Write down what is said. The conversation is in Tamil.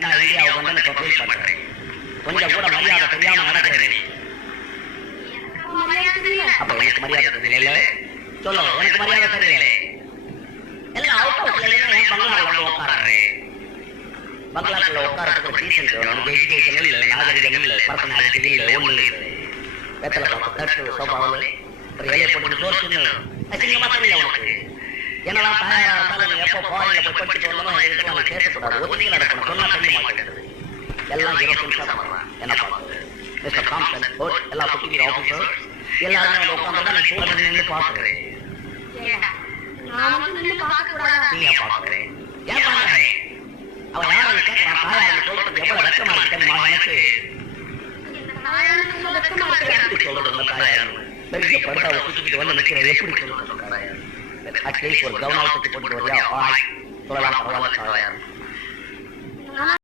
ஏன்டா இந்தியாவுக்கு வந்து இப்போ ஃபீல் பண்றேன். கொஞ்சம் கூட மரியாதை தெரியாம நடக்கிறேன். அப்ப எனக்கு மரியாதை தெரியல. சொல்லு, எனக்கு மரியாதை தெரியல. எல்லாம் அவுட் ஹவுஸ்ல பங்களால வந்து உட்காராரு. பங்களாக்குள்ள உட்காரத்துக்கு ஒரு டீசன்ட் வேணும். எஜுகேஷன் இல்லை, நாகரிகம் இல்லை, பர்சனாலிட்டி இல்லை, ஒண்ணு இல்லை. வெத்தலை பார்த்து கட்டு சோபாவில் ஒரு இலையை போட்டு சோர்ச்சுன்னு அசிங்கமா தெரியல உனக்கு. என்னெல்லாம் தயாரா இருந்தாலும் நீ எப்போ ஃபாரின்ல போய் படிச்சுட்டு வரணும், எதுக்கெல்லாம் நான் பேசக்கூடாது. ஒதுங்கி நடக்கணும். சொன்னா தெரிய மாட்டேங்குது. எல்லாம் 20 நிமிஷம் பண்ணுறேன். என்ன பார்க்குது மிஸ்டர் தாம்சன் எல்லா சுற்றி ஆஃபீஸர் எல்லாருமே வந்து உட்காந்து நான் சூழல் நின்று பார்க்குறேன். நீ ஏன் பார்க்குறேன்? ஏன் பார்க்குறேன்? அவன் யாரும் கேட்கறான். தாயார் சொல்றது எவ்வளவு வெக்கமா இருக்கு எனக்கு. எப்படி சொல்றது உங்க தாயார்? பெரிய படுத்தாவை சுற்றிக்கிட்டு வந்து நிற்கிறேன். எப்படி சொல்றது தாயார்? அட்லீஸ்ட் ஒரு கவனம் சுற்றி கொண்டு வரியா? சொல்லலாம், பரவாயில்ல தாயார்.